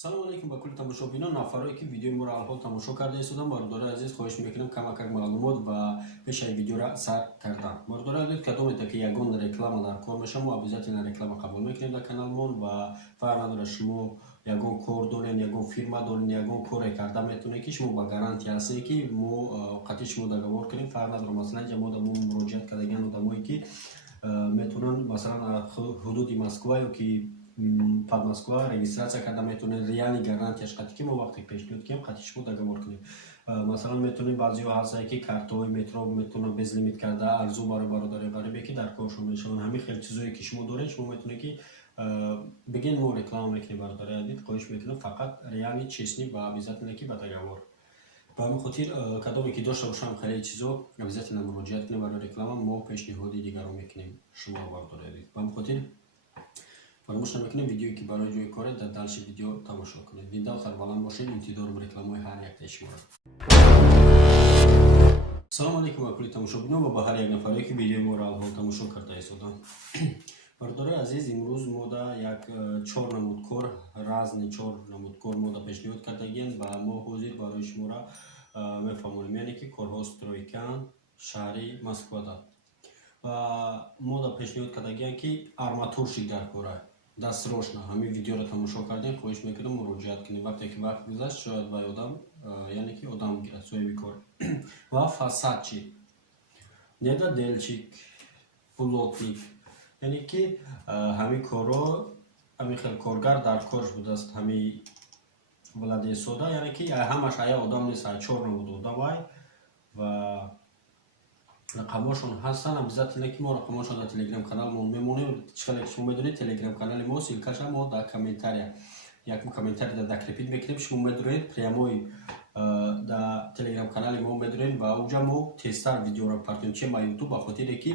салому алейкум ба кулли тамошобинон. Нафароне ки видеои моро алҳол тамошо карда истоданд, мардори азиз хоҳиш мекунам камак маълумот ба пешаи видеора сар кардан. Мардори азиз кадомеда ки ягон реклама дар кор мешавад, мо обязательно реклама қабул мекунем дар каналмон ва фарқ надорад шумо ягон кор дорен, ягон фирма дорен, ягон коре карда метавонед ки шумо ба гарантия ҳастед ки мо қатъи шумо договор кунем. Фарқ надорад масалан ҷа мо муроҷиат кардагаан одамое ки метавонанд масалан ҳудуди Москва ёки под Москва регистрация карда метавонед реальни гарантияш қатъи ки мо вақте пешниҳод кунем қатъи шумо договор кунем. Масалан метавонед баъзеҳо ҳастанд ки картҳои метро метавонанд безлимит карда арзу барои бародари ғарибе ки дар коршон мешаванд. Ҳамин хел чизое ки шумо доред шумо метавонед ки бигин мо реклама мекунем бародари азиз, хоҳиш мекунам фақат реальни честни ва обязательно ки ба договор. Ба ҳамин хотир кадоме ки дошта бошам хеле чизо обязательно муроҷиат кунем барои реклама, мо пешниҳоди дигарро мекунем шумо бародари азиз. Ба ҳамин хотир фаромӯш намекунем видеое ки барои ҷои коред дар далши видео тамошо кунед. Дида сарбаланд бошед, интизорум рекламаҳои ҳар якта шумо. Салому алейкум ба кулли тамошобинон ва ба ҳар як нафаре ки видеои моро алҳол тамошо карда истоданд. Бардори азиз, имрӯз мода як 4 намудкор, разни 4 намудкор мода пешниҳод кардагием ва мо ҳозир барои шуморо мефаҳмонем, яъне ки корҳо стройкан шаҳри Москвада. Ва мода пешниҳод кардагием ки арматурщик дар кора дастрошна. Ҳамин видеоро тамошо кардем, хоҳиш мекунам муроҷиат кунем. Вақте ки вақт гузашт шояд вай одам яъне ки одам гирад соҳиби кор. Ва фасадчи, недодельчик, плотник, яъне ки ҳамин корро ҳамин хел коргар дар корш будааст. Ҳамин владе сода, яъне ки ҳамаш ая одам нест, 4 намуд одам вай ва рақамошон ҳастанд. Обязательно ки мо рақамошон дар телеграм каналмон мемонем. Чиқале ки шумо медонед телеграм канали мо силкаша мо дар комментария як комментарий дар закрепит мекунем. Шумо медонед прямои дар телеграм канали мо медонед ва унҷа мо тестар видеоро партем чема ютуб, ба хотире ки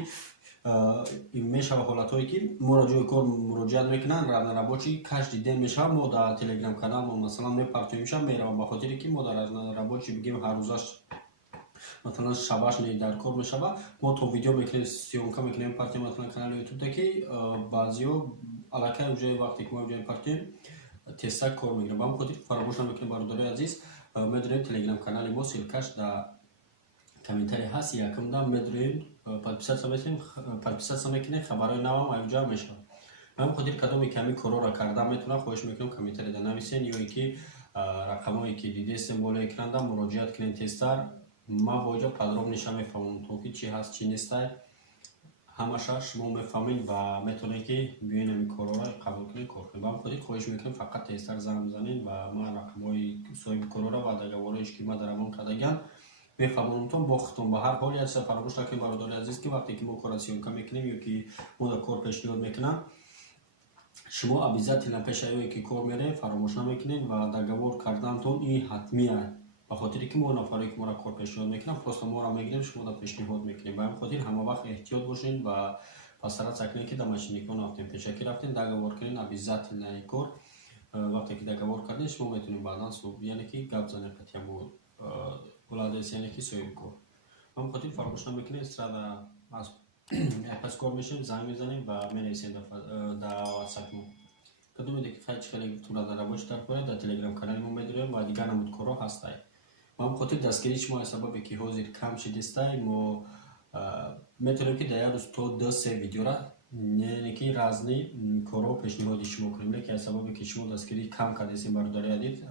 мешава ҳолатҳое ки моро ҷои кор муроҷиат мекунанд, разнорабочи каждый ден мешава, мо дар телеграм каналмон масалан мепартемиша меравам, ба хотире ки мо дар разнорабочи бигем ҳаррӯзаш مثلا شباش نه در کار میشوه ما تو ویدیو میکنیم سیونکا میکنیم پارتی مثلا کانال یوتیوب تا که بعضیو علاقه اونجای وقتی که ما اونجای پارتی تست کار میگیریم. با هم خودی فراموش نمیکنیم برادرای عزیز. میدونیم تلگرام کانال ما سیلکاش در کامنتاری هست یکم دام میدونیم подписаться میکنیم خبرای نو هم اونجا میشه. من خودی کدومی کمی کارو را کردم میتونم خواهش میکنم کامنتاری در نویسین یا اینکه رقمایی که دیدید بالا اکران دام مراجعت کنین تستر. ما باید подробніше میفهمم تو که چی هست چی نیست. همش شما میفهمید و میتونید که بیاین این کارا را قبول کنید کار کنید. با خودت خواهش میکنم فقط تستر زنگ بزنید و ما رقمای صاحب کارا را و договорش که ما درمون کردگان میفهمونم تو باختم. به هر حال یک سفر فراموش نکنید برادر عزیز که وقتی که ما کار سیونکا میکنیم یا که ما در کار پیشنهاد میکنم شما обязательно پیشایی که کار میره فراموش نمیکنید و договор کردنتون این حتمیه. به خاطر که ما نفری که ما را کار پیشنهاد میکنم پروسا ما را میگیریم شما را پیشنهاد میکنیم. به همین خاطر همه وقت احتیاط باشین و پسرات سکنید که در ماشینیکون رفتین پیشکی رفتین договор کنین обязательно این کار. وقتی که договор کردین شما میتونید بعداً صبح یعنی که گپ زنید قطعا مو ولادیس یعنی که صاحب کار. به همین خاطر فراموش نمیکنید استرادا از اپس کار میشین زنگ میزنید و مینویسین در واتساپ مو. کدوم دیگه خیلی طول در روش در کنید در تلگرام کانال ما میدونیم و دیگر نمود کارا هسته. ما خاطر دستگیری شما سبب که حاضر کم شدیسته ما میتونیم که در روز تو 2-3 ویدیو را یعنی که رازنی کارو پیشنهاد شما کنیم که سبب که شما دستگیری کم کردید برادری ادید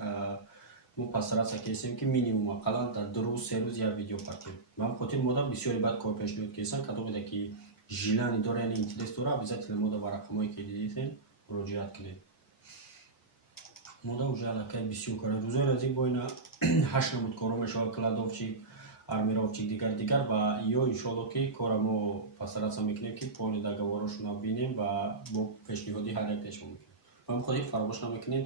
ما پسرات سکیسیم که مینیمم اقلا در 2-3 روز یا ویدیو پارتیم. ما خاطر مدام بسیاری بعد کار پیشنهاد کردن کدوم ده که ژیلانی داره یعنی اینترست داره обязательно مدام رقمایی که دیدین مراجعت کنید. мода уже алакай бисёр кора рӯзои наздик бо ина 8 намуд коро мешавад кладовчик армировчик дигар ва ё иншоалло ки кора мо пасаратса мекунем ки пони договорошуна бинем ва бо пешниҳоди ҳар як тешмо мекунем. ва мехоҳем фаромӯш намекунем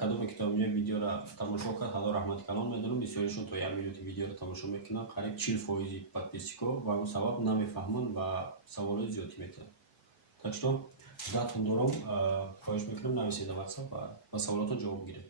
кадоме ки тоинҷои видеоро тамошо кард ҳадо раҳмати калон медонам бисёришон то 1 минути видеоро тамошо мекунанд қариб 40% подписчико ва ҳамин сабаб намефаҳманд ва саволои зиёдӣ метавонанд. так что датон дорам хоҳиш мекунам нависед дар ватсап ва ба саволотон ҷавоб гиред.